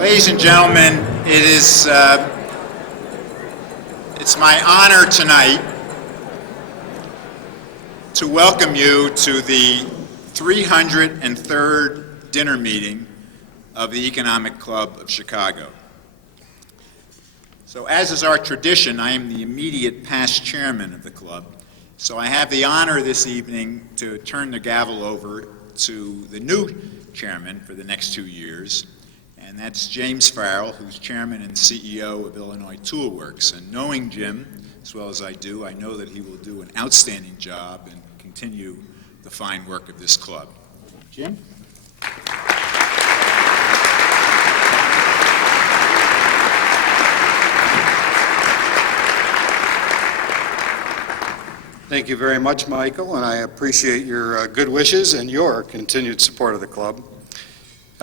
Ladies and gentlemen, it's my honor tonight to welcome you to the 303rd dinner meeting of the Economic Club of Chicago. So as is our tradition, I am the immediate past chairman of the club, so I have the honor this evening to turn the gavel over to the new chairman for the next 2 years, and that's James Farrell, who's chairman and CEO of Illinois Tool Works. And knowing Jim as well as I do, I know that he will do an outstanding job and continue the fine work of this club. Jim? Thank you very much, Michael, and I appreciate your good wishes and your continued support of the club.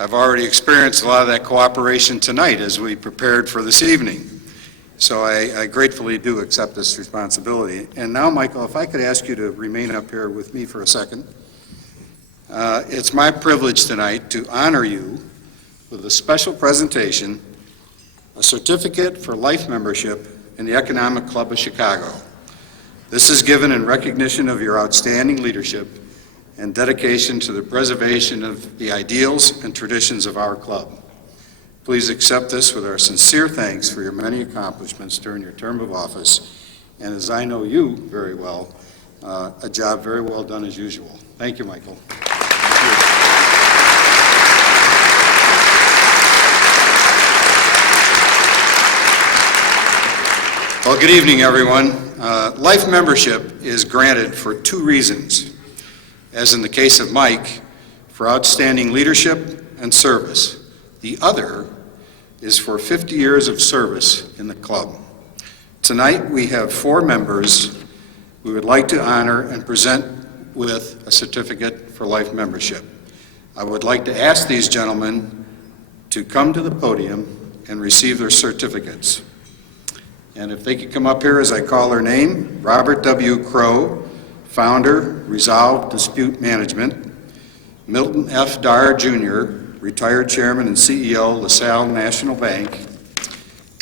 I've already experienced a lot of that cooperation tonight as we prepared for this evening, so I gratefully do accept this responsibility. And now, Michael, if I could ask you to remain up here with me for a second. It's my privilege tonight to honor you with a special presentation, a certificate for life membership in the Economic Club of Chicago. This is given in recognition of your outstanding leadership and dedication to the preservation of the ideals and traditions of our club. Please accept this with our sincere thanks for your many accomplishments during your term of office, and as I know you very well, a job very well done as usual. Thank you, Michael. Well, good evening, everyone. Life membership is granted for 2 reasons. As in the case of Mike, for outstanding leadership and service. The other is for 50 years of service in the club. Tonight we have 4 members we would like to honor and present with a certificate for life membership. I would like to ask these gentlemen to come to the podium and receive their certificates. And if they could come up here as I call their name: Robert W. Crow, founder, Resolve Dispute Management; Milton F. Dyer, Jr., retired chairman and CEO, LaSalle National Bank;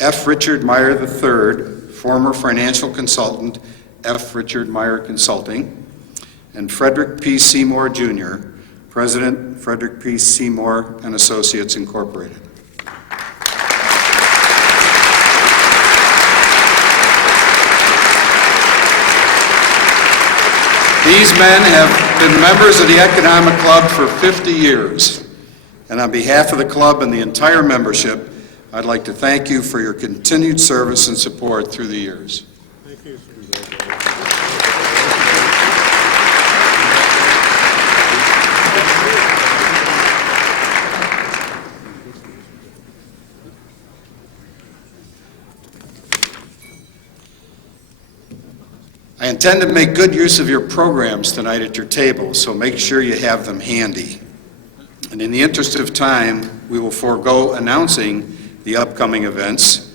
F. Richard Meyer III, former financial consultant, F. Richard Meyer Consulting; and Frederick P. Seymour, Jr., President, Frederick P. Seymour and Associates, Incorporated. These men have been members of the Economic Club for 50 years, and on behalf of the club and the entire membership, I'd like to thank you for your continued service and support through the years. Thank you. I intend to make good use of your programs tonight at your table, so make sure you have them handy. And in the interest of time, we will forego announcing the upcoming events,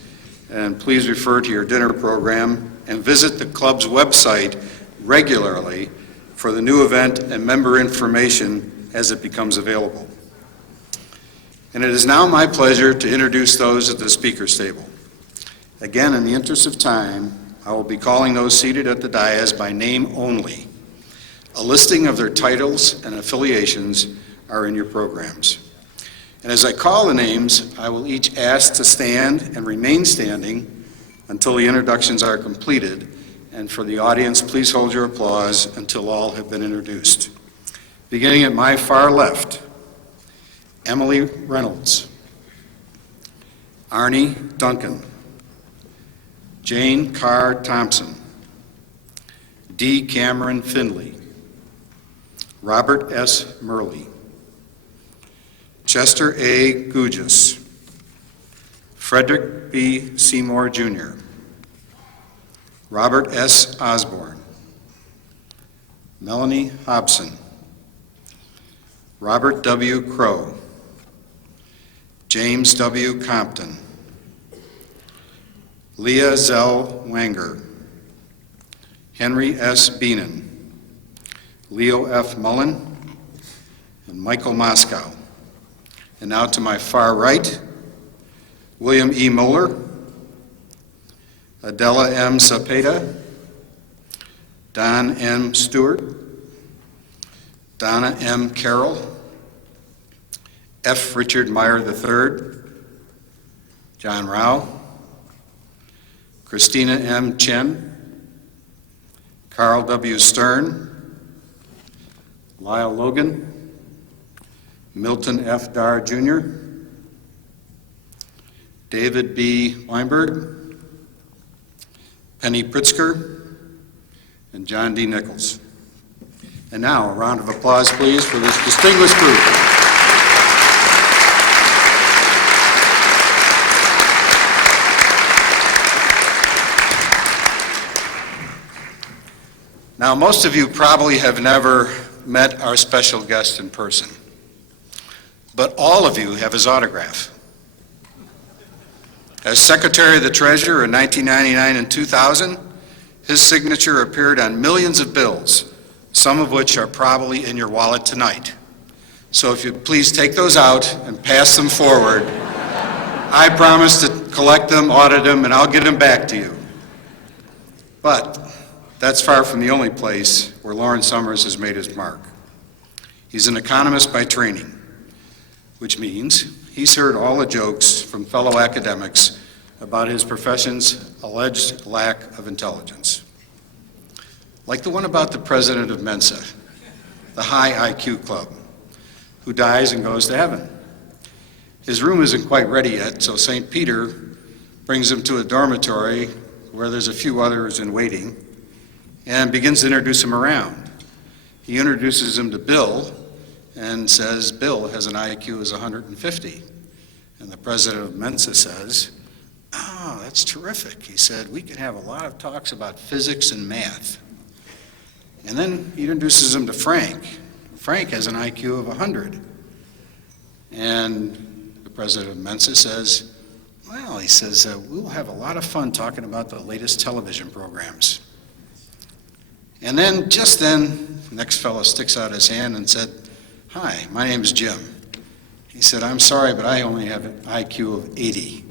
and please refer to your dinner program and visit the club's website regularly for the new event and member information as it becomes available. And it is now my pleasure to introduce those at the speaker's table. Again, in the interest of time, I will be calling those seated at the dais by name only. A listing of their titles and affiliations are in your programs. And as I call the names, I will each ask to stand and remain standing until the introductions are completed. And for the audience, please hold your applause until all have been introduced. Beginning at my far left, Emily Reynolds, Arnie Duncan, Jane Carr Thompson, D. Cameron Finley, Robert S. Murley, Chester A. Gugis, Frederick B. Seymour, Jr., Robert S. Osborne, Melanie Hobson, Robert W. Crow, James W. Compton, Leah Zell Wanger, Henry S. Beenan, Leo F. Mullen, and Michael Moscow. And now to my far right, William E. Moeller, Adela M. Cepeda, Don M. Stewart, Donna M. Carroll, F. Richard Meyer III, John Rao, Christina M. Chen, Carl W. Stern, Lyle Logan, Milton F. Darr Jr., David B. Weinberg, Penny Pritzker, and John D. Nichols. And now, a round of applause, please, for this distinguished group. Now, most of you probably have never met our special guest in person, but all of you have his autograph. As Secretary of the Treasury in 1999 and 2000, his signature appeared on millions of bills, some of which are probably in your wallet tonight. So if you'd please take those out and pass them forward. I promise to collect them, audit them, and I'll get them back to you. But that's far from the only place where Lawrence Summers has made his mark. He's an economist by training, which means he's heard all the jokes from fellow academics about his profession's alleged lack of intelligence. Like the one about the president of Mensa, the high IQ club, who dies and goes to heaven. His room isn't quite ready yet, so St. Peter brings him to a dormitory where there's a few others in waiting and begins to introduce him around. He introduces him to Bill and says Bill has an IQ as 150. And the president of Mensa says, "Oh, that's terrific." He said, "We can have a lot of talks about physics and math." And then he introduces him to Frank. Frank has an IQ of 100. And the president of Mensa says, "Well," he says, "we'll have a lot of fun talking about the latest television programs." And then, just then, the next fellow sticks out his hand and said, "Hi, my name's Jim." He said, "I'm sorry, but I only have an IQ of 80.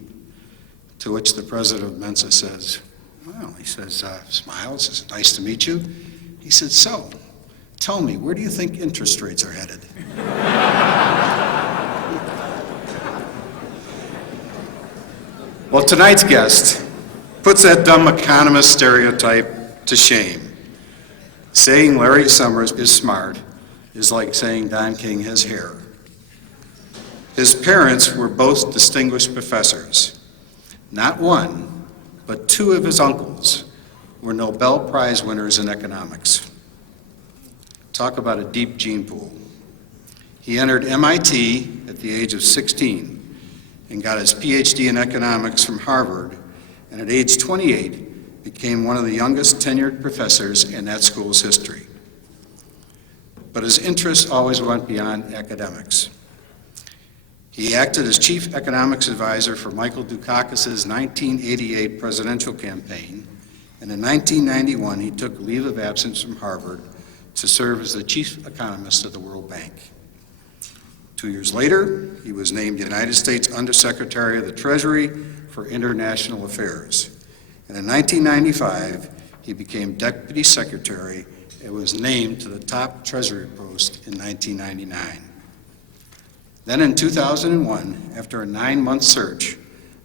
To which the president of Mensa says, "Well," he says, smiles, says, "Nice to meet you." He said, "So, tell me, where do you think interest rates are headed?" Well, tonight's guest puts that dumb economist stereotype to shame. Saying Larry Summers is smart is like saying Don King has hair. His parents were both distinguished professors. Not one, but two of his uncles were Nobel Prize winners in economics. Talk about a deep gene pool. He entered MIT at the age of 16 and got his PhD in economics from Harvard, and at age 28 became one of the youngest tenured professors in that school's history. But his interests always went beyond academics. He acted as chief economics advisor for Michael Dukakis's 1988 presidential campaign, and in 1991 he took leave of absence from Harvard to serve as the chief economist of the World Bank. 2 years later, he was named United States Undersecretary of the Treasury for International Affairs. And in 1995, he became Deputy Secretary and was named to the top Treasury post in 1999. Then in 2001, after a 9-month search,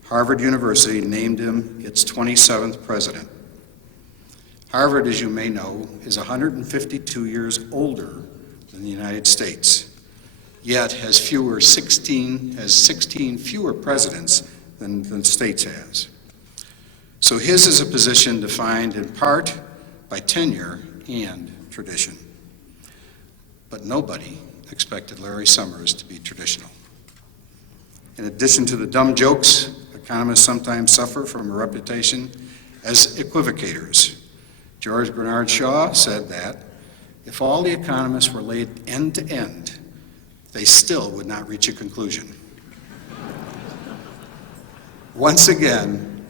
Harvard University named him its 27th president. Harvard, as you may know, is 152 years older than the United States, yet has 16 fewer presidents than the States has. So his is a position defined in part by tenure and tradition. But nobody expected Larry Summers to be traditional. In addition to the dumb jokes, economists sometimes suffer from a reputation as equivocators. George Bernard Shaw said that if all the economists were laid end to end, they still would not reach a conclusion. Once again,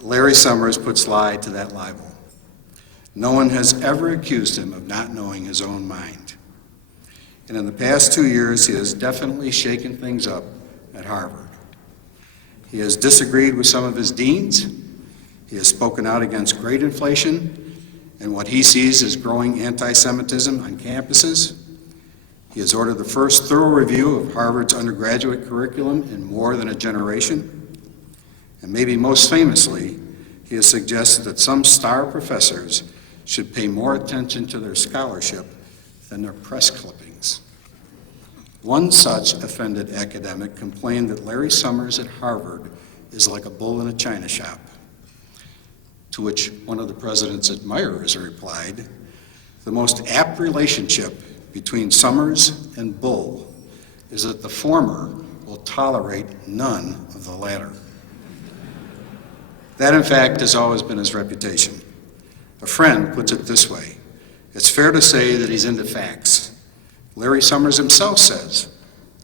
Larry Summers puts lie to that libel. No one has ever accused him of not knowing his own mind. And in the past 2 years, he has definitely shaken things up at Harvard. He has disagreed with some of his deans. He has spoken out against grade inflation and what he sees as growing anti-Semitism on campuses. He has ordered the first thorough review of Harvard's undergraduate curriculum in more than a generation. And maybe most famously, he has suggested that some star professors should pay more attention to their scholarship than their press clippings. One such offended academic complained that Larry Summers at Harvard is like a bull in a china shop, to which one of the president's admirers replied, "The most apt relationship between Summers and bull is that the former will tolerate none of the latter." That, in fact, has always been his reputation. A friend puts it this way: it's fair to say that he's into facts. Larry Summers himself says,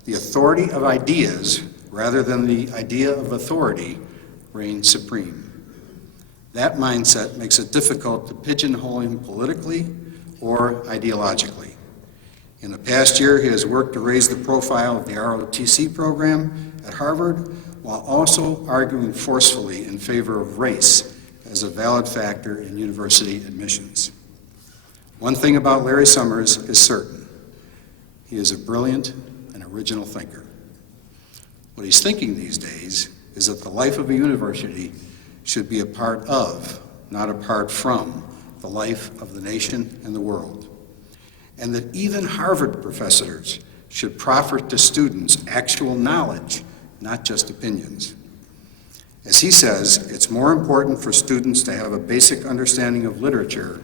"The authority of ideas, rather than the idea of authority, reigns supreme." That mindset makes it difficult to pigeonhole him politically or ideologically. In the past year, he has worked to raise the profile of the ROTC program at Harvard, while also arguing forcefully in favor of race as a valid factor in university admissions. One thing about Larry Summers is certain: he is a brilliant and original thinker. What he's thinking these days is that the life of a university should be a part of, not apart from, the life of the nation and the world. And that even Harvard professors should proffer to students actual knowledge, not just opinions. As he says, it's more important for students to have a basic understanding of literature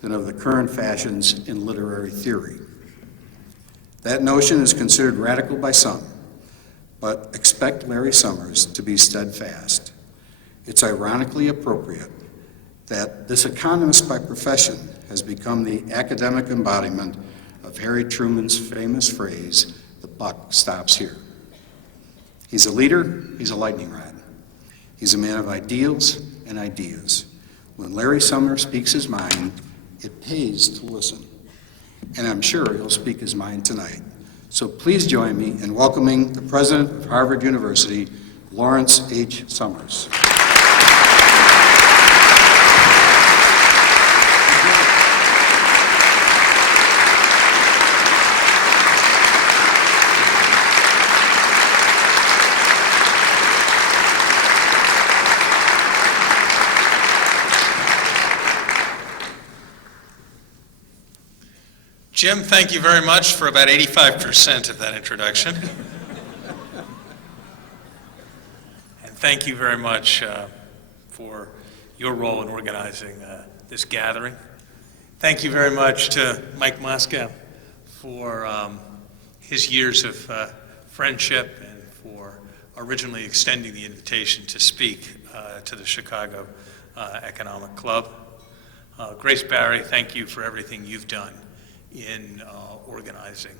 than of the current fashions in literary theory. That notion is considered radical by some, but expect Larry Summers to be steadfast. It's ironically appropriate that this economist by profession has become the academic embodiment of Harry Truman's famous phrase, "The buck stops here." He's a leader, he's a lightning rod. He's a man of ideals and ideas. When Larry Summers speaks his mind, it pays to listen. And I'm sure he'll speak his mind tonight. So please join me in welcoming the president of Harvard University, Lawrence H. Summers. Jim, thank you very much for about 85% of that introduction. And thank you very much for your role in organizing this gathering. Thank you very much to Mike Moscow for his years of friendship and for originally extending the invitation to speak to the Chicago Economic Club. Grace Barry, thank you for everything you've done in organizing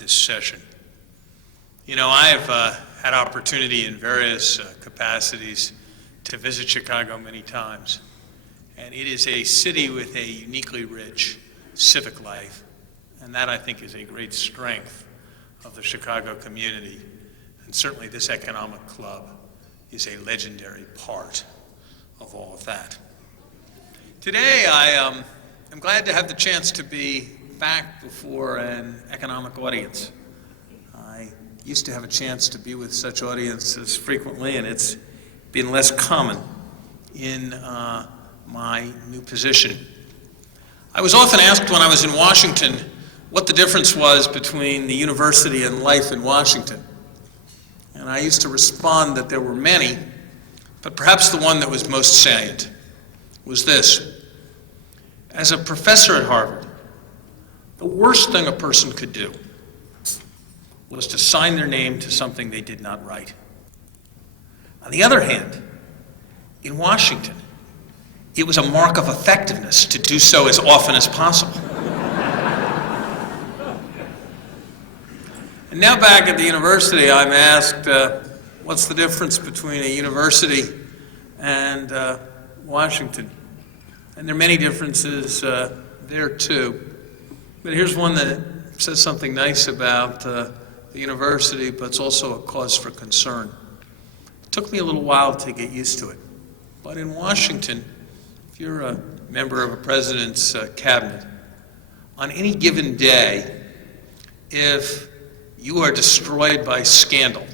this session. You know, I've had opportunity in various capacities to visit Chicago many times, and it is a city with a uniquely rich civic life, and that, I think, is a great strength of the Chicago community, and certainly this economic club is a legendary part of all of that. Today, I'm glad to have the chance to be back before an economic audience. I used to have a chance to be with such audiences frequently, and it's been less common in my new position. I was often asked when I was in Washington what the difference was between the university and life in Washington. And I used to respond that there were many, but perhaps the one that was most salient was this: as a professor at Harvard, the worst thing a person could do was to sign their name to something they did not write. On the other hand, in Washington, it was a mark of effectiveness to do so as often as possible. And now back at the university, I'm asked, what's the difference between a university and Washington? And there are many differences there too. But here's one that says something nice about the university, but it's also a cause for concern. Took me a little while to get used to it. But in Washington, if you're a member of a president's cabinet, on any given day, if you are destroyed by scandal,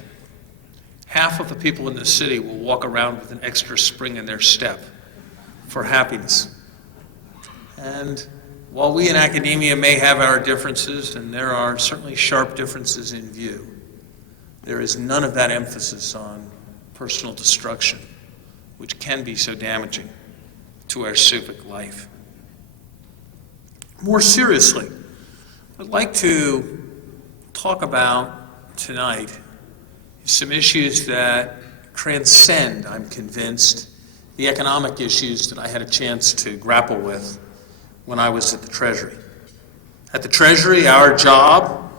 half of the people in the city will walk around with an extra spring in their step for happiness. And while we in academia may have our differences, and there are certainly sharp differences in view, there is none of that emphasis on personal destruction, which can be so damaging to our civic life. More seriously, I'd like to talk about tonight some issues that transcend, I'm convinced, the economic issues that I had a chance to grapple with when I was at the Treasury. At the Treasury, our job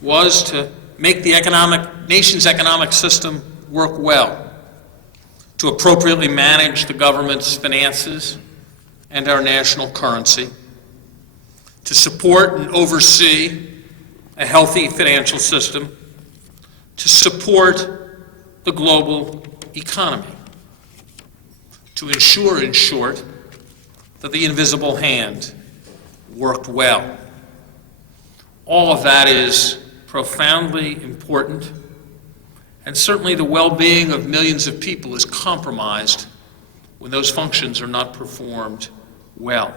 was to make the nation's economic system work well, to appropriately manage the government's finances and our national currency, to support and oversee a healthy financial system, to support the global economy, to ensure, in short, that the invisible hand worked well. All of that is profoundly important, and certainly the well-being of millions of people is compromised when those functions are not performed well.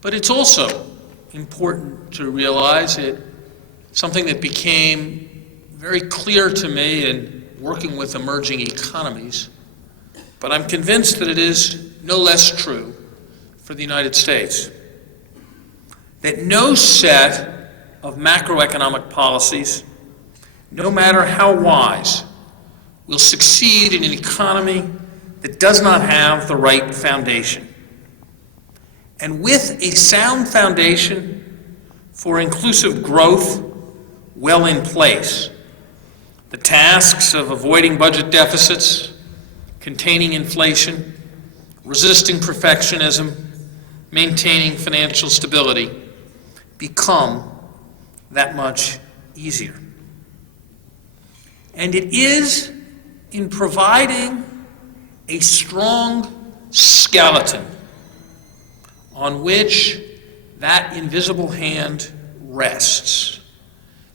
But it's also important to realize something that became very clear to me in working with emerging economies, but I'm convinced that it is no less true for the United States, that no set of macroeconomic policies, no matter how wise, will succeed in an economy that does not have the right foundation. And with a sound foundation for inclusive growth well in place, the tasks of avoiding budget deficits, containing inflation, resisting perfectionism, maintaining financial stability become that much easier. And it is in providing a strong skeleton on which that invisible hand rests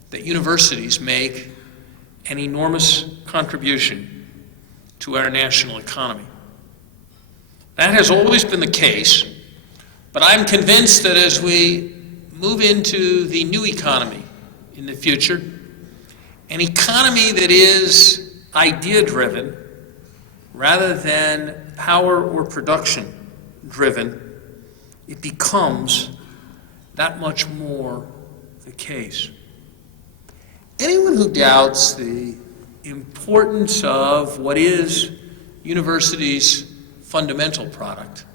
that universities make an enormous contribution to our national economy. That has always been the case, but I'm convinced that as we move into the new economy in the future, an economy that is idea-driven rather than power or production-driven, it becomes that much more the case. Anyone who doubts the importance of what is universities' fundamental product,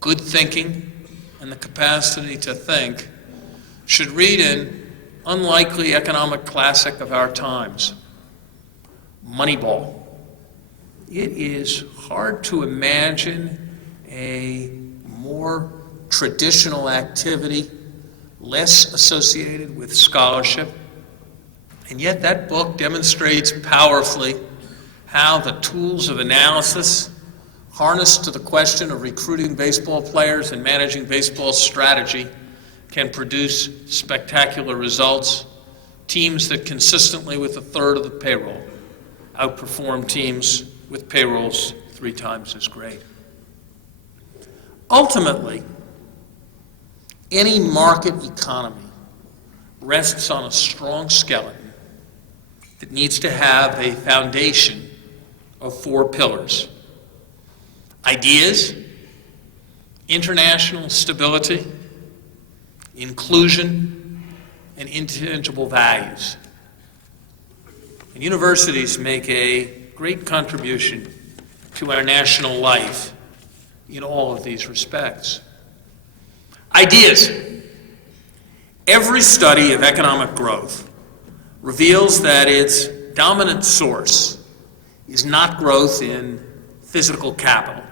good thinking and the capacity to think, should read an unlikely economic classic of our times, Moneyball. It is hard to imagine a more traditional activity, less associated with scholarship, and yet that book demonstrates powerfully how the tools of analysis harnessed to the question of recruiting baseball players and managing baseball strategy can produce spectacular results. Teams that consistently, with a third of the payroll, outperform teams with payrolls 3 times as great. Ultimately, any market economy rests on a strong skeleton that needs to have a foundation of 4 pillars: ideas, international stability, inclusion, and intangible values. And universities make a great contribution to our national life in all of these respects. Ideas. Every study of economic growth reveals that its dominant source is not growth in physical capital.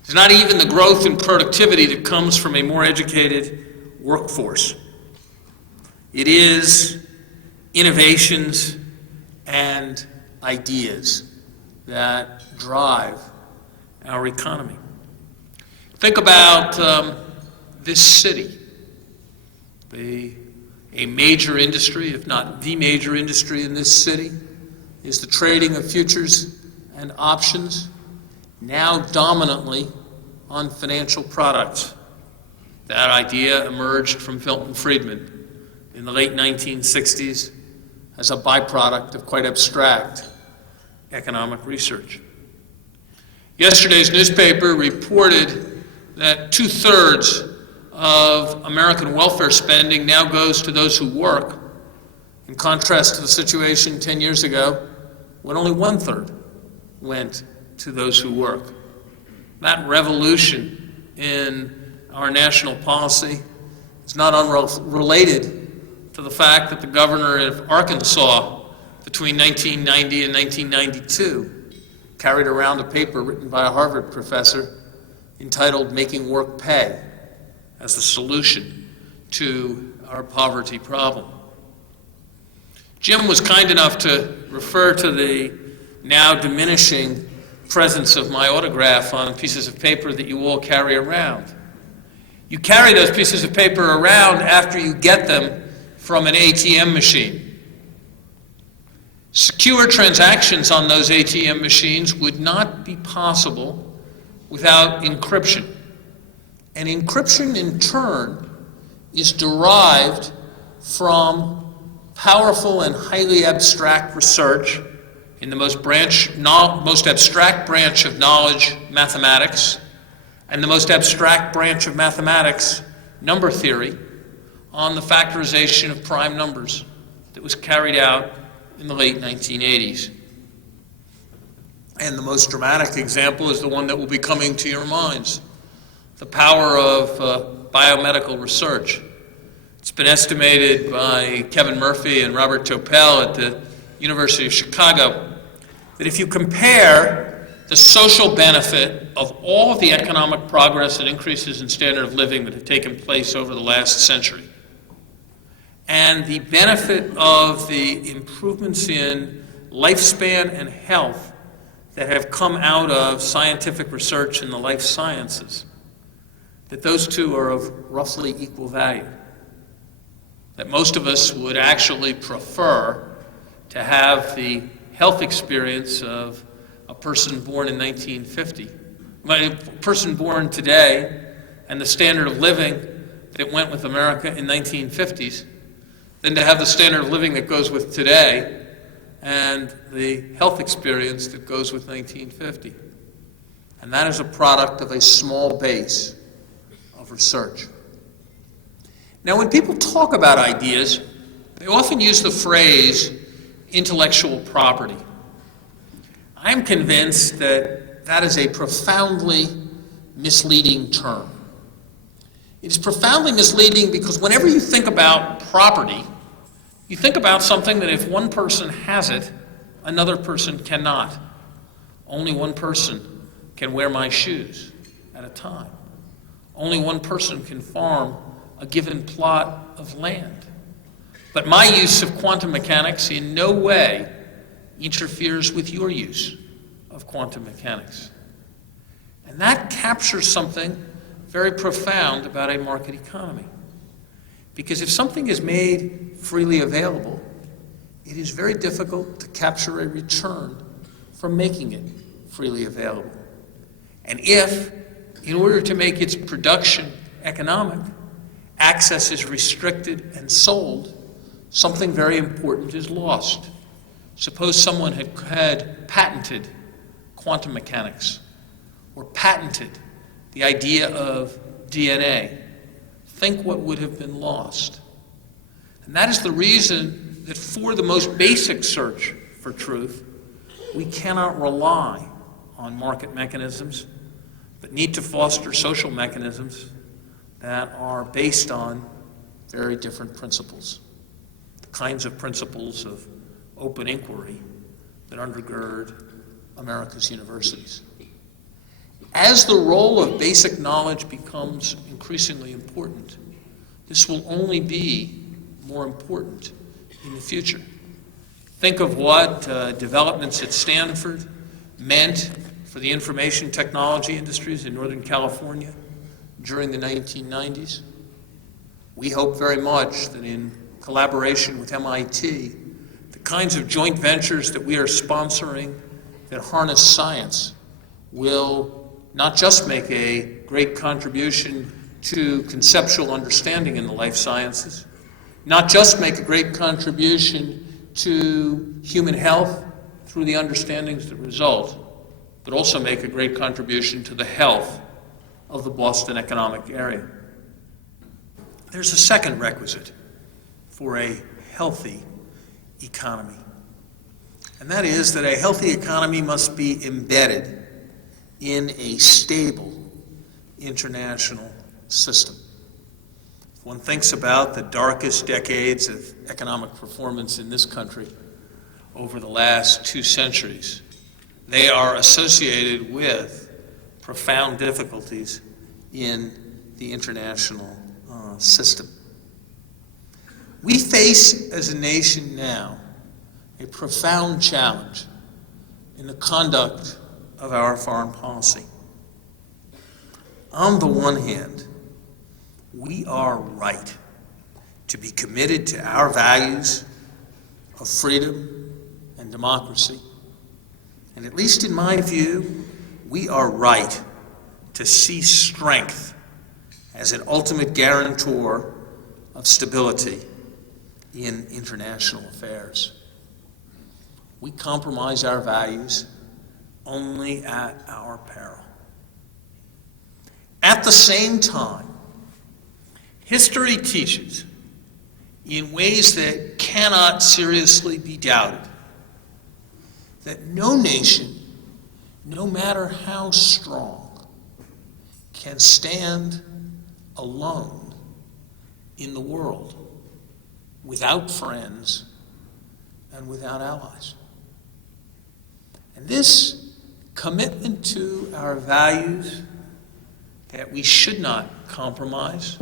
It's not even the growth in productivity that comes from a more educated workforce. It is innovations and ideas that drive our economy. Think about this city. A major industry, if not the major industry in this city, is the trading of futures and options, now dominantly on financial products. That idea emerged from Milton Friedman in the late 1960s as a byproduct of quite abstract economic research. Yesterday's newspaper reported that 2/3 of American welfare spending now goes to those who work, in contrast to the situation 10 years ago when only 1/3 went to those who work. That revolution in our national policy is not unrelated to the fact that the governor of Arkansas between 1990 and 1992 carried around a paper written by a Harvard professor entitled "Making Work Pay" as the solution to our poverty problem. Jim was kind enough to refer to the now diminishing presence of my autograph on pieces of paper that you all carry around. You carry those pieces of paper around after you get them from an ATM machine. Secure transactions on those ATM machines would not be possible without encryption. And encryption, in turn, is derived from powerful and highly abstract research in the most abstract branch of knowledge, mathematics, and the most abstract branch of mathematics, number theory, on the factorization of prime numbers that was carried out in the late 1980s. And the most dramatic example is the one that will be coming to your minds: the power of biomedical research. It's been estimated by Kevin Murphy and Robert Topel at the University of Chicago that if you compare the social benefit of all of the economic progress and increases in standard of living that have taken place over the last century, and the benefit of the improvements in lifespan and health that have come out of scientific research in the life sciences, that those two are of roughly equal value. That most of us would actually prefer to have the health experience of a person born in 1950, a person born today, and the standard of living that went with America in 1950s, than to have the standard of living that goes with today and the health experience that goes with 1950. And that is a product of a small base of research. Now, when people talk about ideas, they often use the phrase intellectual property. I'm convinced that that is a profoundly misleading term. It is profoundly misleading because whenever you think about property, you think about something that if one person has it, another person cannot. Only one person can wear my shoes at a time. Only one person can farm a given plot of land. But my use of quantum mechanics in no way interferes with your use of quantum mechanics. And that captures something very profound about a market economy. Because if something is made freely available, it is very difficult to capture a return from making it freely available. And if, in order to make its production economic, access is restricted and sold, something very important is lost. Suppose someone had patented quantum mechanics or patented the idea of DNA. Think what would have been lost. And that is the reason that for the most basic search for truth, we cannot rely on market mechanisms, but need to foster social mechanisms that are based on very different principles. The kinds of principles of open inquiry that undergird America's universities. As the role of basic knowledge becomes increasingly important, this will only be more important in the future. Think of what developments at Stanford meant for the information technology industries in Northern California during the 1990s. We hope very much that in collaboration with MIT, the kinds of joint ventures that we are sponsoring that harness science will not just make a great contribution to conceptual understanding in the life sciences, not just make a great contribution to human health through the understandings that result, but also make a great contribution to the health of the Boston economic area. There's a second requisite for a healthy economy, and that is that a healthy economy must be embedded in a stable international system. If one thinks about the darkest decades of economic performance in this country over the last 2 centuries, they are associated with profound difficulties in the international system. We face as a nation now a profound challenge in the conduct of our foreign policy. On the one hand, we are right to be committed to our values of freedom and democracy. And at least in my view, we are right to see strength as an ultimate guarantor of stability in international affairs. We compromise our values only at our peril. At the same time, history teaches, in ways that cannot seriously be doubted, that no nation, no matter how strong, can stand alone in the world without friends and without allies. And this commitment to our values that we should not compromise,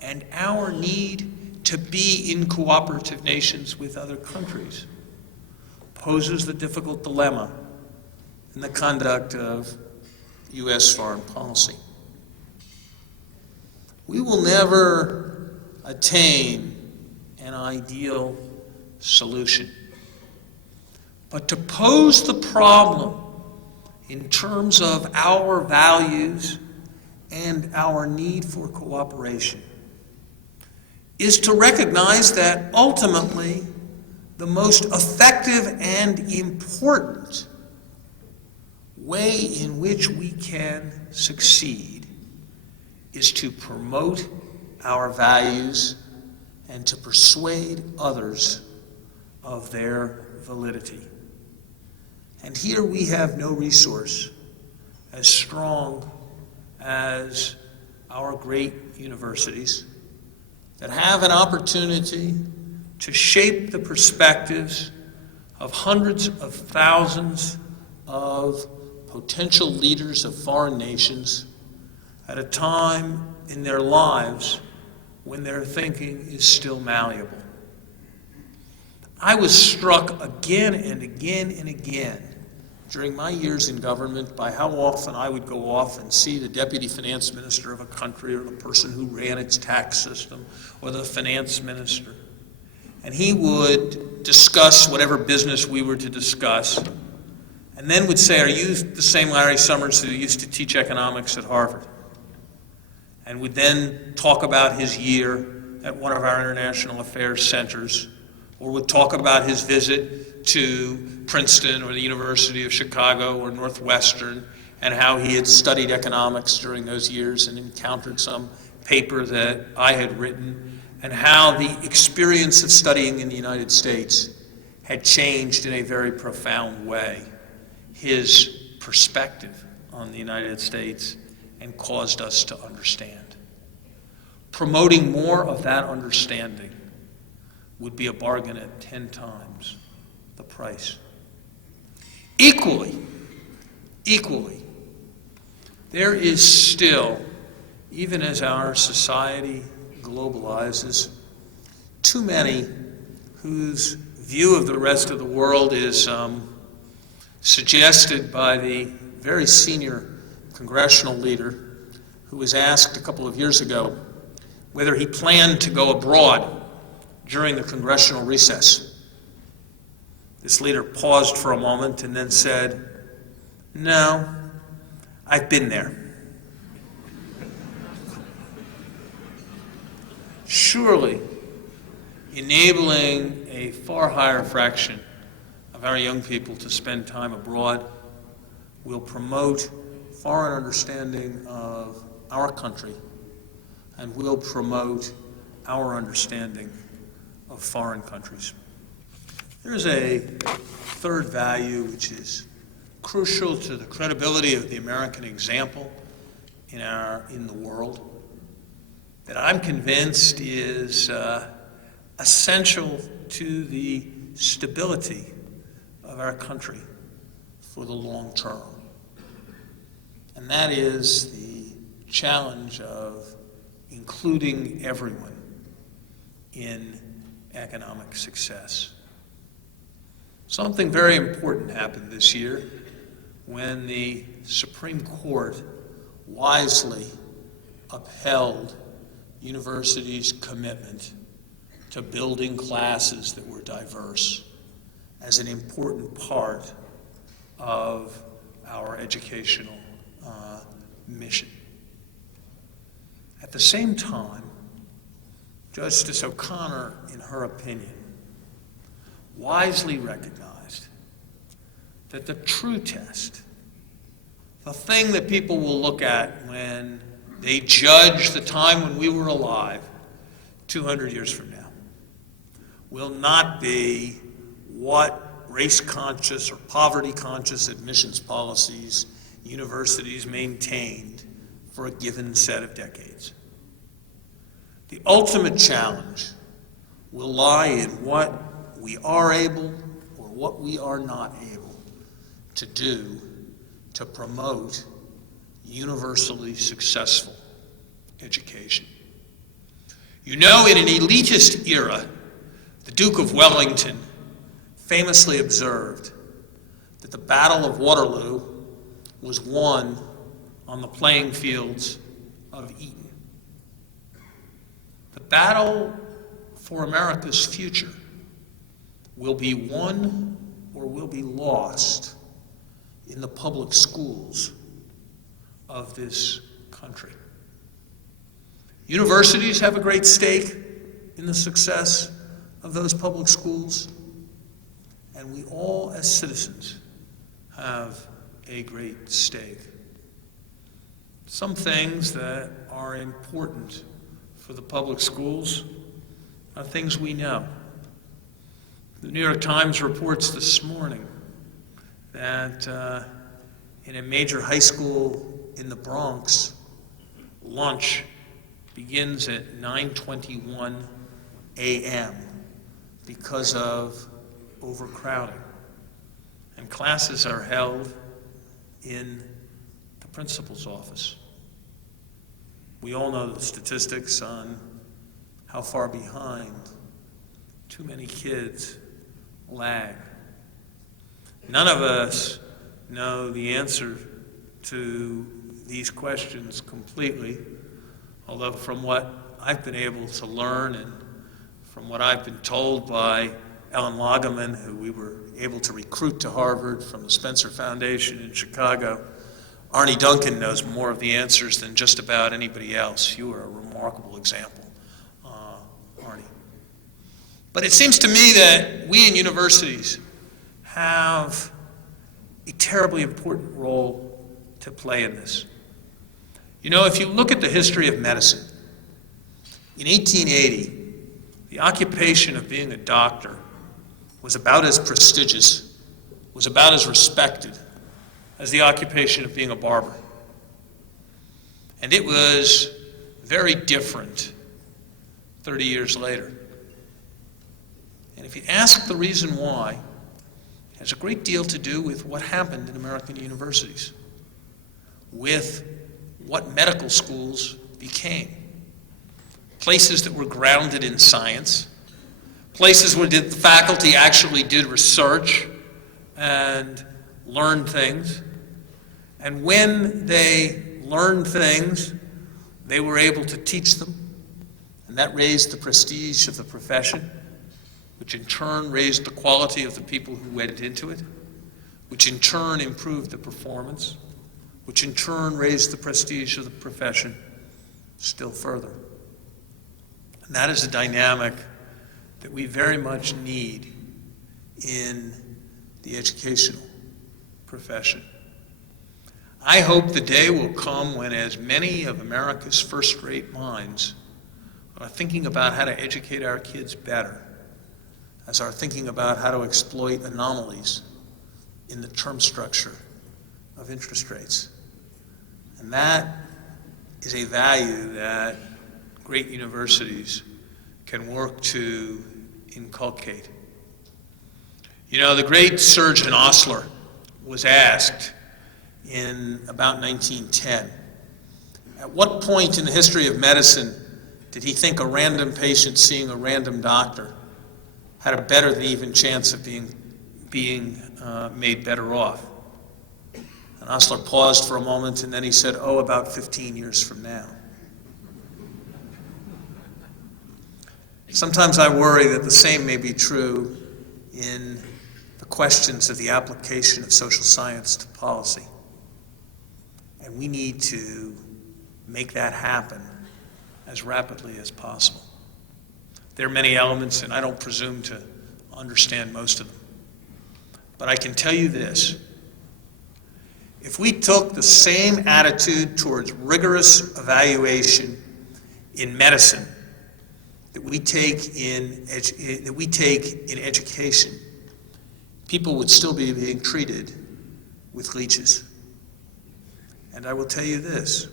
and our need to be in cooperative nations with other countries, poses the difficult dilemma in the conduct of U.S. foreign policy. We will never attain an ideal solution, but to pose the problem in terms of our values and our need for cooperation is to recognize that ultimately the most effective and important way in which we can succeed is to promote our values and to persuade others of their validity. And here we have no resource as strong as our great universities that have an opportunity to shape the perspectives of hundreds of thousands of potential leaders of foreign nations at a time in their lives when their thinking is still malleable. I was struck again and again and again during my years in government by how often I would go off and see the deputy finance minister of a country, or the person who ran its tax system, or the finance minister. And he would discuss whatever business we were to discuss, and then would say, "Are you the same Larry Summers who used to teach economics at Harvard?" And would then talk about his year at one of our international affairs centers, or would talk about his visit to Princeton or the University of Chicago or Northwestern, and how he had studied economics during those years and encountered some paper that I had written, and how the experience of studying in the United States had changed in a very profound way his perspective on the United States and caused us to understand. Promoting more of that understanding would be a bargain at 10 times the price. Equally, there is still, even as our society globalizes, too many whose view of the rest of the world is suggested by the very senior congressional leader who was asked a couple of years ago whether he planned to go abroad during the congressional recess. This leader paused for a moment and then said, "No, I've been there." Surely, enabling a far higher fraction of our young people to spend time abroad will promote foreign understanding of our country and will promote our understanding of foreign countries. There's a third value which is crucial to the credibility of the American example in the world that I'm convinced is essential to the stability of our country for the long term. And that is the challenge of including everyone in economic success. Something very important happened this year when the Supreme Court wisely upheld universities' commitment to building classes that were diverse as an important part of our educational mission. At the same time, Justice O'Connor, in her opinion, wisely recognized that the true test, the thing that people will look at when they judge the time when we were alive 200 years from now, will not be what race-conscious or poverty-conscious admissions policies universities maintained for a given set of decades. The ultimate challenge will lie in what we are able or what we are not able to do to promote universally successful education. You know, in an elitist era, the Duke of Wellington famously observed that the Battle of Waterloo was won on the playing fields of Eton. The battle for America's future will be won or will be lost in the public schools of this country. Universities have a great stake in the success of those public schools, and we all as citizens have a great stake. Some things that are important for the public schools are things we know. The New York Times reports this morning that in a major high school in the Bronx, lunch begins at 9:21 a.m. because of overcrowding. And classes are held in the principal's office. We all know the statistics on how far behind too many kids lag. None of us know the answer to these questions completely, although from what I've been able to learn and from what I've been told by Ellen Lageman, who we were able to recruit to Harvard from the Spencer Foundation in Chicago, Arnie Duncan knows more of the answers than just about anybody else. You are a remarkable example, Arnie. But it seems to me that we in universities have a terribly important role to play in this. You know, if you look at the history of medicine, in 1880, the occupation of being a doctor was about as prestigious, was about as respected as the occupation of being a barber. And it was very different 30 years later. And if you ask the reason why, it has a great deal to do with what happened in American universities, with what medical schools became. Places that were grounded in science, places where the faculty actually did research and learned things. And when they learned things, they were able to teach them. And that raised the prestige of the profession, which in turn raised the quality of the people who went into it, which in turn improved the performance, which in turn raised the prestige of the profession still further. And that is a dynamic that we very much need in the educational profession. I hope the day will come when as many of America's first-rate minds are thinking about how to educate our kids better as are thinking about how to exploit anomalies in the term structure of interest rates. And that is a value that great universities can work to inculcate. You know, the great surgeon Osler was asked in about 1910, at what point in the history of medicine did he think a random patient seeing a random doctor had a better than even chance of being made better off? And Osler paused for a moment and then he said, oh, about 15 years from now. Sometimes I worry that the same may be true in the questions of the application of social science to policy. And we need to make that happen as rapidly as possible. There are many elements, and I don't presume to understand most of them. But I can tell you this. If we took the same attitude towards rigorous evaluation in medicine that we take in education, people would still be being treated with leeches. And I will tell you this,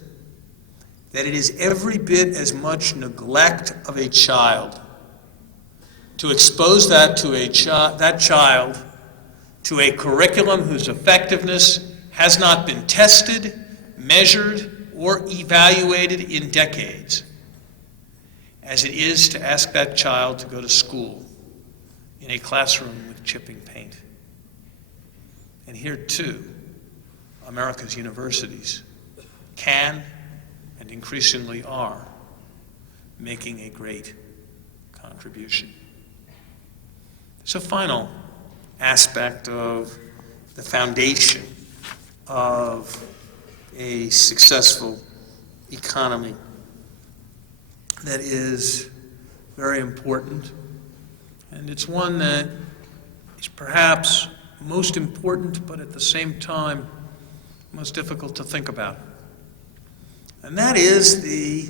that it is every bit as much neglect of a child to expose that child to a curriculum whose effectiveness has not been tested, measured, or evaluated in decades, as it is to ask that child to go to school in a classroom with chipping paint. And here, too, America's universities can and increasingly are making a great contribution. There's a final aspect of the foundation of a successful economy that is very important, and it's one that is perhaps most important, but at the same time most difficult to think about. And that is the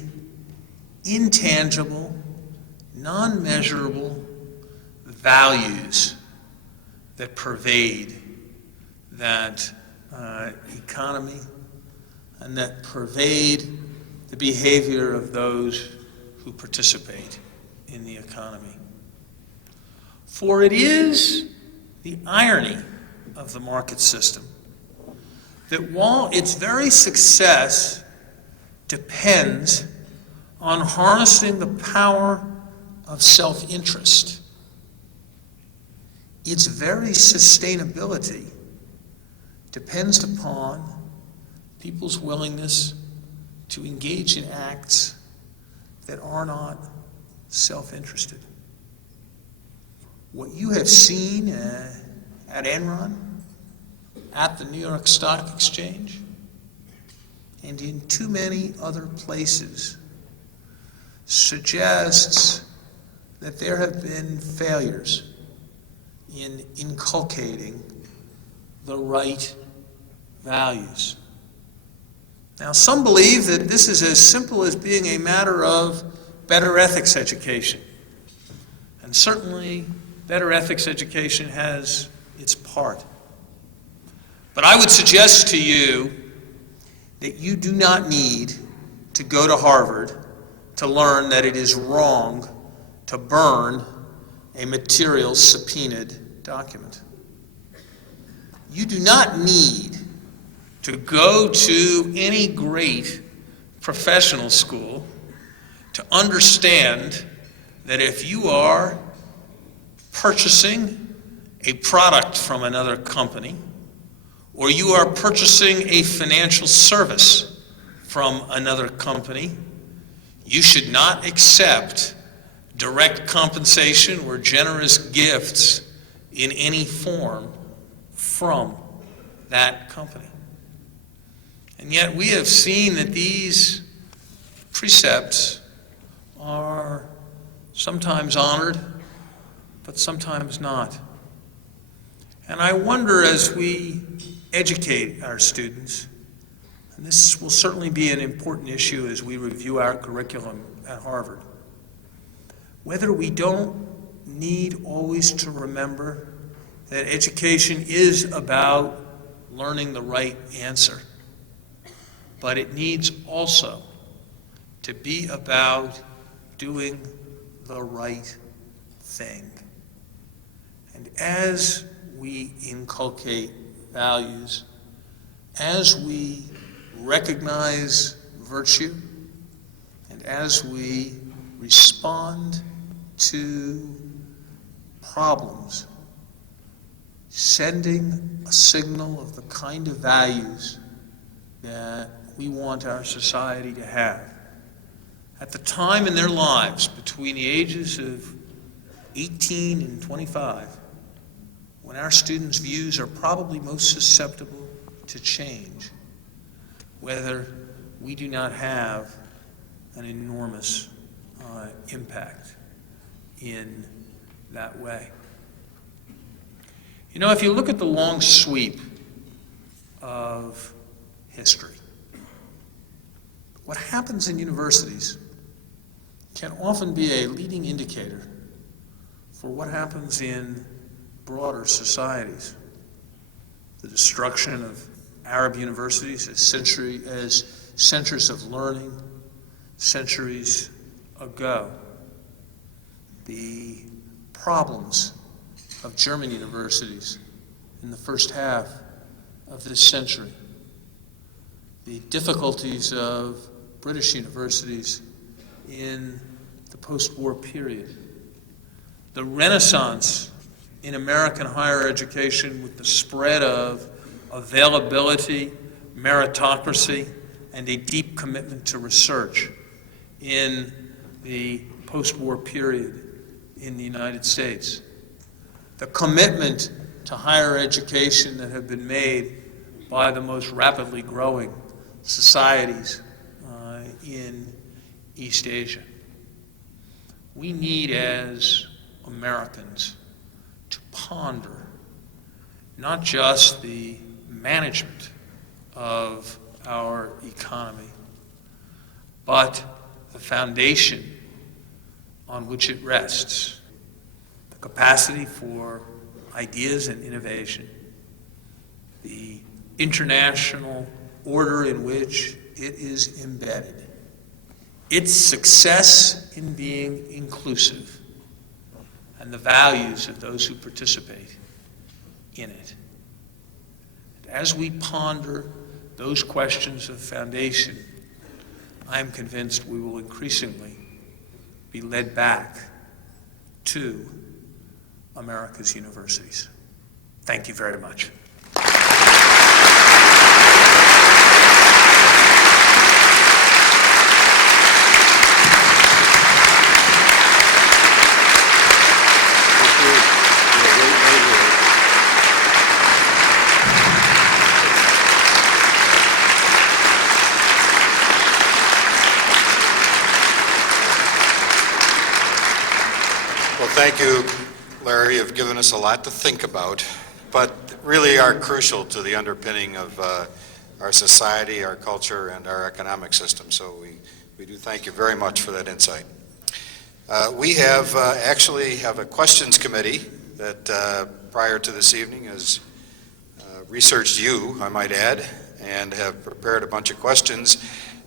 intangible, non-measurable values that pervade that economy and that pervade the behavior of those who participate in the economy. For it is the irony of the market system that while its very success depends on harnessing the power of self-interest, its very sustainability depends upon people's willingness to engage in acts that are not self-interested. What you have seen at Enron, at the New York Stock Exchange, and in too many other places suggests that there have been failures in inculcating the right values. Now, some believe that this is as simple as being a matter of better ethics education. And certainly, better ethics education has its part. But I would suggest to you that you do not need to go to Harvard to learn that it is wrong to burn a material subpoenaed document. You do not need to go to any great professional school to understand that if you are purchasing a product from another company, or you are purchasing a financial service from another company, you should not accept direct compensation or generous gifts in any form from that company. And yet we have seen that these precepts are sometimes honored, but sometimes not. And I wonder, as we educate our students, and this will certainly be an important issue as we review our curriculum at Harvard, whether we don't need always to remember that education is about learning the right answer, but it needs also to be about doing the right thing. And as we inculcate values, as we recognize virtue, and as we respond to problems, sending a signal of the kind of values that we want our society to have. At the time in their lives, between the ages of 18 and 25, when our students' views are probably most susceptible to change, whether we do not have an enormous impact in that way. You know, if you look at the long sweep of history, what happens in universities can often be a leading indicator for what happens in broader societies. The destruction of Arab universities as centers of learning centuries ago. The problems of German universities in the first half of this century. The difficulties of British universities in the post-war period. The Renaissance in American higher education with the spread of availability, meritocracy, and a deep commitment to research in the post-war period in the United States. The commitment to higher education that have been made by the most rapidly growing societies in East Asia. We need, as Americans, to ponder not just the management of our economy, but the foundation on which it rests, the capacity for ideas and innovation, the international order in which it is embedded, its success in being inclusive, and the values of those who participate in it. As we ponder those questions of foundation, I'm convinced we will increasingly be led back to America's universities. Thank you very much. Thank you, Larry. You've given us a lot to think about, but really are crucial to the underpinning of our society, our culture, and our economic system. So we do thank you very much for that insight. We have actually have a questions committee that prior to this evening has researched you, I might add, and have prepared a bunch of questions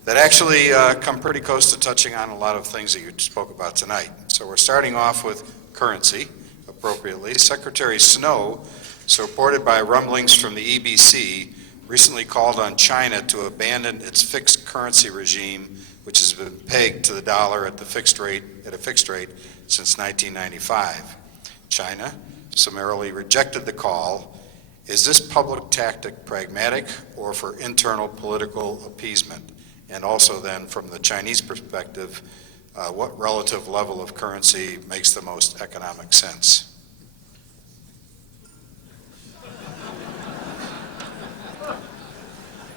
that actually come pretty close to touching on a lot of things that you spoke about tonight. So we're starting off with currency, appropriately. Secretary Snow, supported by rumblings from the EBC, recently called on China to abandon its fixed currency regime, which has been pegged to the dollar at a fixed rate since 1995. China summarily rejected the call. Is this public tactic pragmatic or for internal political appeasement? And also then, from the Chinese perspective, what relative level of currency makes the most economic sense?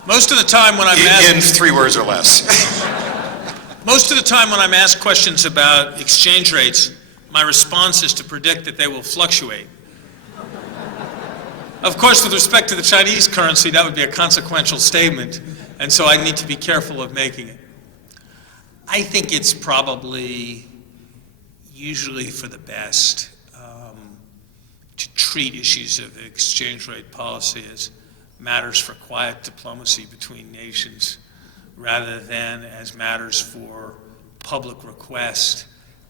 Most of the time when I'm asked... In 3 words or less. Most of the time when I'm asked questions about exchange rates, my response is to predict that they will fluctuate. Of course, with respect to the Chinese currency, that would be a consequential statement, and so I need to be careful of making it. I think it's probably usually for the best to treat issues of exchange rate policy as matters for quiet diplomacy between nations rather than as matters for public request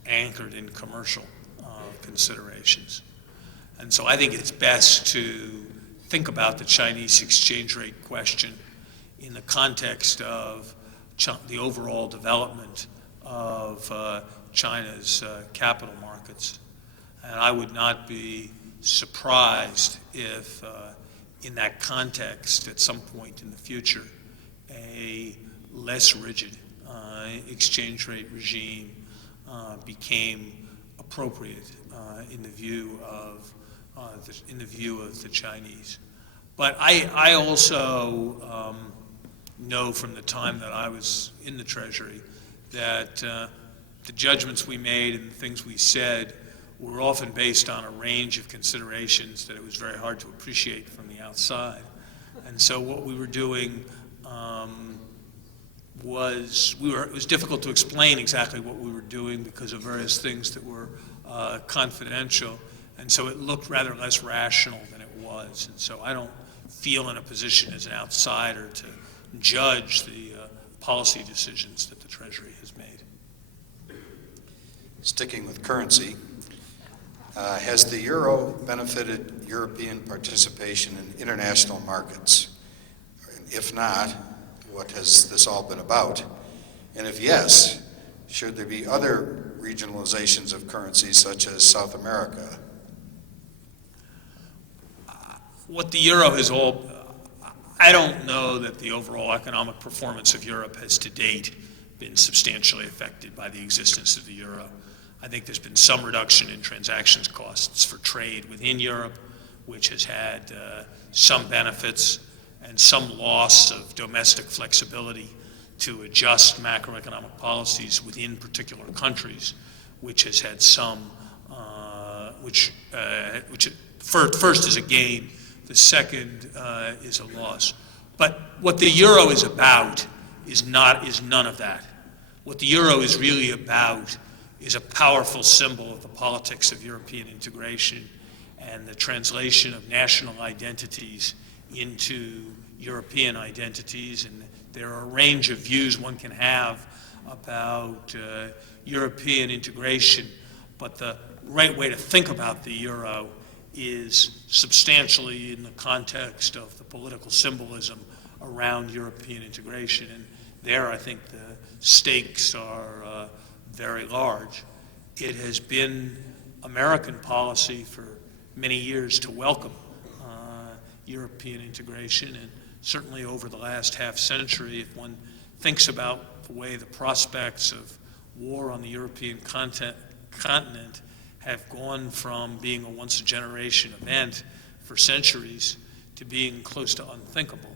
anchored in commercial considerations. And so I think it's best to think about the Chinese exchange rate question in the context of the overall development of China's capital markets. And I would not be surprised if, in that context, at some point in the future, a less rigid exchange rate regime became appropriate in the view of the Chinese. But I also know from the time that I was in the Treasury that the judgments we made and the things we said were often based on a range of considerations that it was very hard to appreciate from the outside. And so what we were doing it was difficult to explain exactly what we were doing because of various things that were confidential. And so it looked rather less rational than it was. And so I don't feel in a position as an outsider to judge the policy decisions that the Treasury has made. Sticking with currency, has the euro benefited European participation in international markets? If not, what has this all been about? And if yes, should there be other regionalizations of currencies such as South America? What the euro has I don't know that the overall economic performance of Europe has to date been substantially affected by the existence of the euro. I think there's been some reduction in transactions costs for trade within Europe, which has had some benefits and some loss of domestic flexibility to adjust macroeconomic policies within particular countries, which has had some, first is a gain, the second is a loss. But what the euro is about is none of that. What the euro is really about is a powerful symbol of the politics of European integration and the translation of national identities into European identities. And there are a range of views one can have about European integration, but the right way to think about the euro is substantially in the context of the political symbolism around European integration. And there I think the stakes are very large. It has been American policy for many years to welcome European integration, and certainly over the last half century, if one thinks about the way the prospects of war on the European continent have gone from being a once-a-generation event for centuries to being close to unthinkable,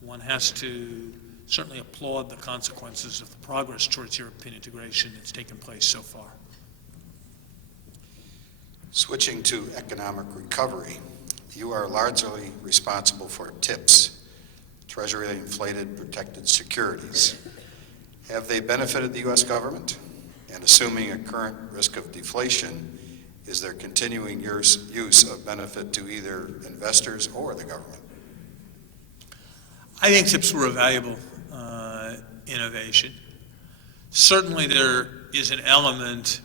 one has to certainly applaud the consequences of the progress towards European integration that's taken place so far. Switching to economic recovery, you are largely responsible for TIPS, Treasury Inflated Protected Securities. Have they benefited the U.S. government? And assuming a current risk of deflation, is there continuing use of benefit to either investors or the government? I think TIPS were a valuable innovation. Certainly there is an element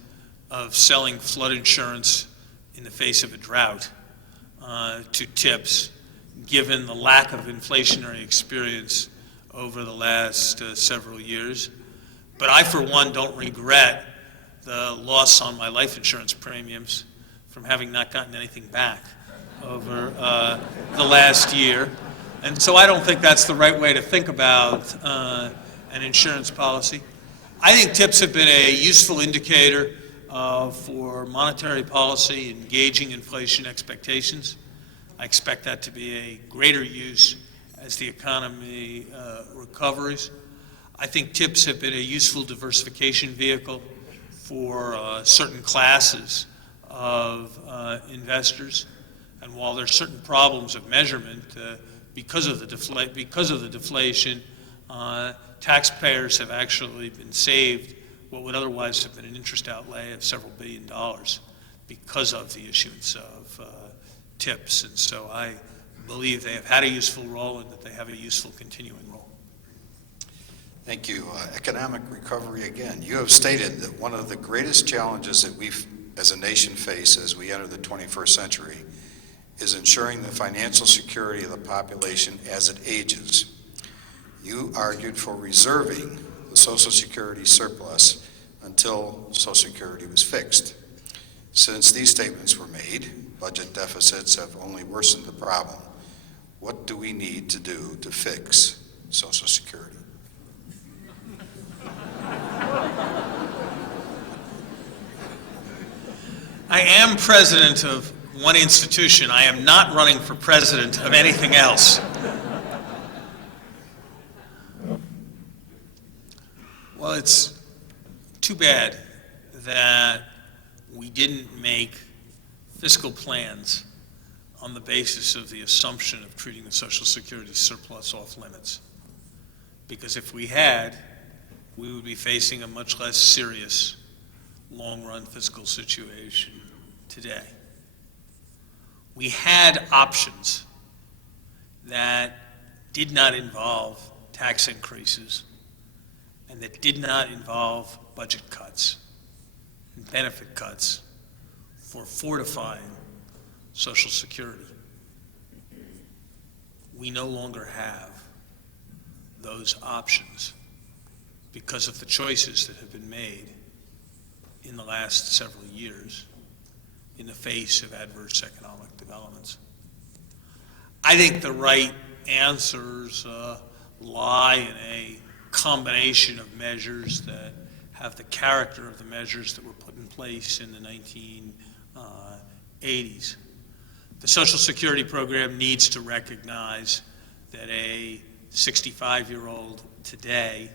of selling flood insurance in the face of a drought to TIPS, given the lack of inflationary experience over the last several years. But I, for one, don't regret the loss on my life insurance premiums from having not gotten anything back over the last year. And so I don't think that's the right way to think about an insurance policy. I think tips have been a useful indicator for monetary policy and gauging inflation expectations. I expect that to be a greater use as the economy recovers. I think tips have been a useful diversification vehicle for certain classes of investors. And while there are certain problems of measurement because of the deflation, taxpayers have actually been saved what would otherwise have been an interest outlay of several $billion because of the issuance of tips. And so I believe they have had a useful role and that they have a useful continuing role. Thank you. Economic recovery again. You have stated that one of the greatest challenges that we as a nation face as we enter the 21st century is ensuring the financial security of the population as it ages. You argued for reserving the Social Security surplus until Social Security was fixed. Since these statements were made, budget deficits have only worsened the problem. What do we need to do to fix Social Security? I am president of one institution. I am not running for president of anything else. Well, it's too bad that we didn't make fiscal plans on the basis of the assumption of treating the Social Security surplus off limits. Because if we had, we would be facing a much less serious long-run fiscal situation today. We had options that did not involve tax increases and that did not involve budget cuts and benefit cuts for fortifying Social Security. We no longer have those options because of the choices that have been made in the last several years in the face of adverse economic developments. I think the right answers lie in a combination of measures that have the character of the measures that were put in place in the 1980s. The Social Security program needs to recognize that a 65-year-old today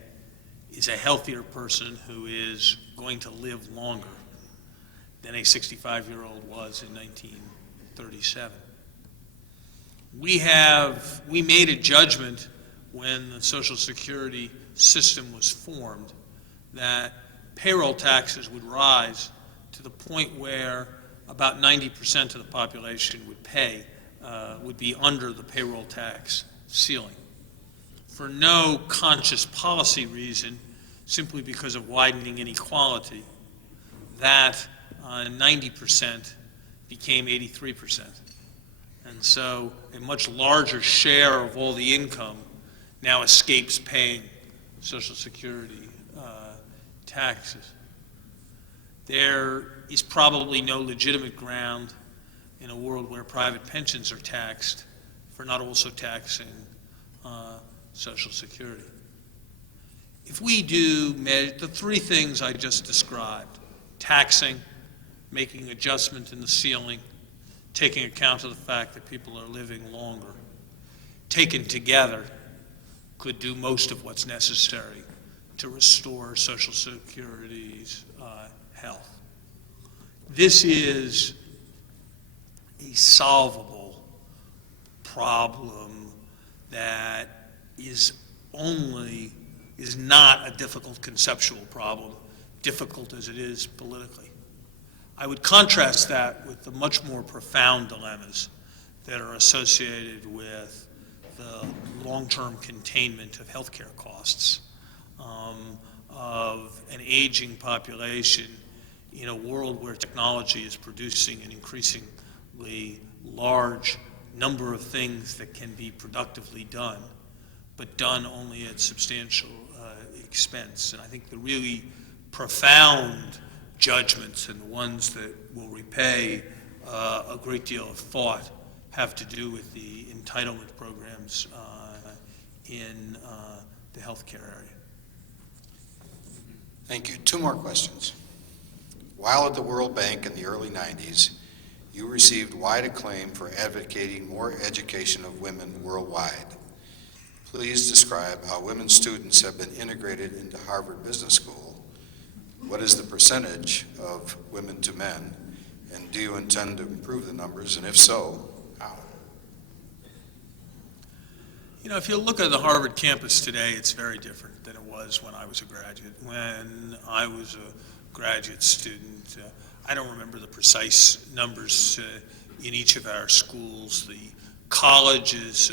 is a healthier person who is going to live longer than a 65-year-old was in 1937. We made a judgment when the Social Security system was formed that payroll taxes would rise to the point where about 90% of the population would be under the payroll tax ceiling. For no conscious policy reason, simply because of widening inequality, that 90% became 83%. And so a much larger share of all the income now escapes paying Social Security taxes. There is probably no legitimate ground in a world where private pensions are taxed for not also taxing Social Security. If we do the three things I just described, taxing, making adjustment in the ceiling, taking account of the fact that people are living longer, taken together, could do most of what's necessary to restore Social Security's health. This is a solvable problem that is not a difficult conceptual problem, difficult as it is politically. I would contrast that with the much more profound dilemmas that are associated with the long-term containment of healthcare costs, of an aging population in a world where technology is producing an increasingly large number of things that can be productively done, but done only at substantial expense. And I think the really profound judgments and the ones that will repay a great deal of thought have to do with the entitlement programs in the healthcare area. Thank you. Two more questions. While at the World Bank in the early 90s, you received wide acclaim for advocating more education of women worldwide. Please describe how women students have been integrated into Harvard Business School. What is the percentage of women to men? And do you intend to improve the numbers? And if so, how? You know, if you look at the Harvard campus today, it's very different than it was when I was a graduate. When I was a graduate student, I don't remember the precise numbers in each of our schools. The college is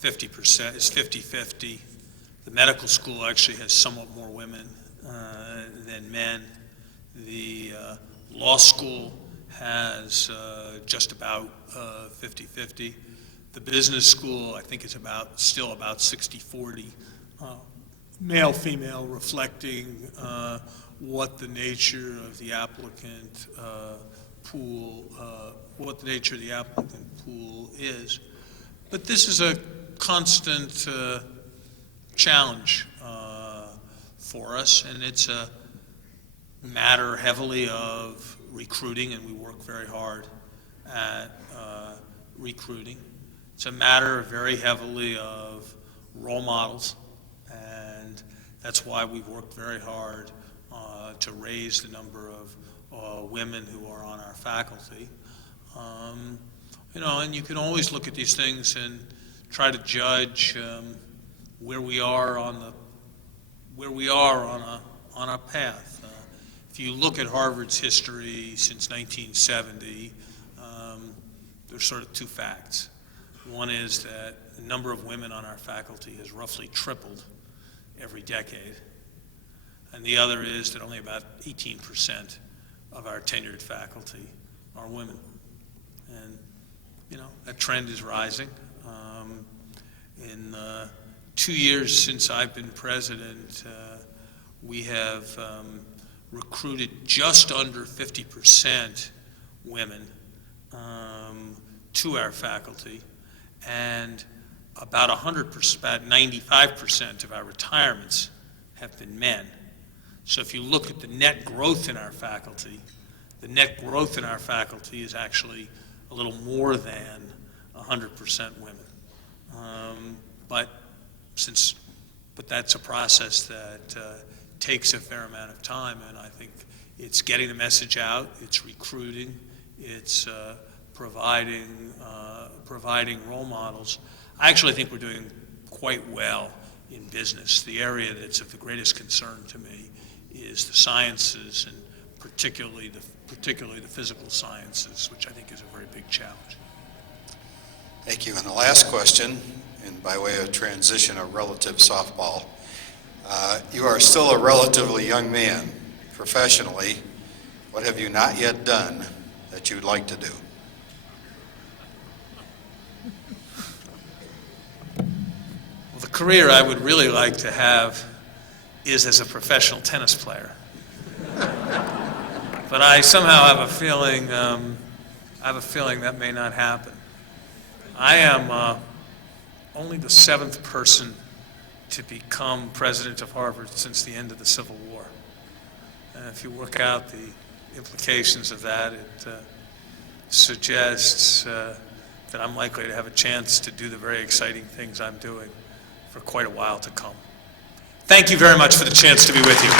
50%, is 50-50. The medical school actually has somewhat more women than men. The law school has just about 50-50. The business school, I think, is still about 60-40, male-female, reflecting what the nature of the applicant pool, is. But this is a constant challenge for us, and it's a matter heavily of recruiting, and we work very hard at recruiting. It's a matter very heavily of role models, and that's why we've worked very hard to raise the number of women who are on our faculty. You know, and you can always look at these things and try to judge where we are on a path. If you look at Harvard's history since 1970, there's sort of two facts. One is that the number of women on our faculty has roughly tripled every decade. And the other is that only about 18% of our tenured faculty are women. And, you know, that trend is rising. In the 2 years since I've been president, we have recruited just under 50% women to our faculty, and about 95% of our retirements have been men. So if you look at the net growth in our faculty, the net growth in our faculty is actually a little more than 100% women. But that's a process that takes a fair amount of time, and I think it's getting the message out, it's recruiting, it's providing role models. I actually think we're doing quite well in business. The area that's of the greatest concern to me is the sciences, and particularly the physical sciences, which I think is a very big challenge. Thank you. And the last question, and by way of transition of relative softball, you are still a relatively young man professionally. What have you not yet done that you'd like to do? Well, the career I would really like to have is as a professional tennis player. But I somehow have a feeling that may not happen. I am only the 7th person to become president of Harvard since the end of the Civil War. And if you work out the implications of that, it suggests that I'm likely to have a chance to do the very exciting things I'm doing for quite a while to come. Thank you very much for the chance to be with you.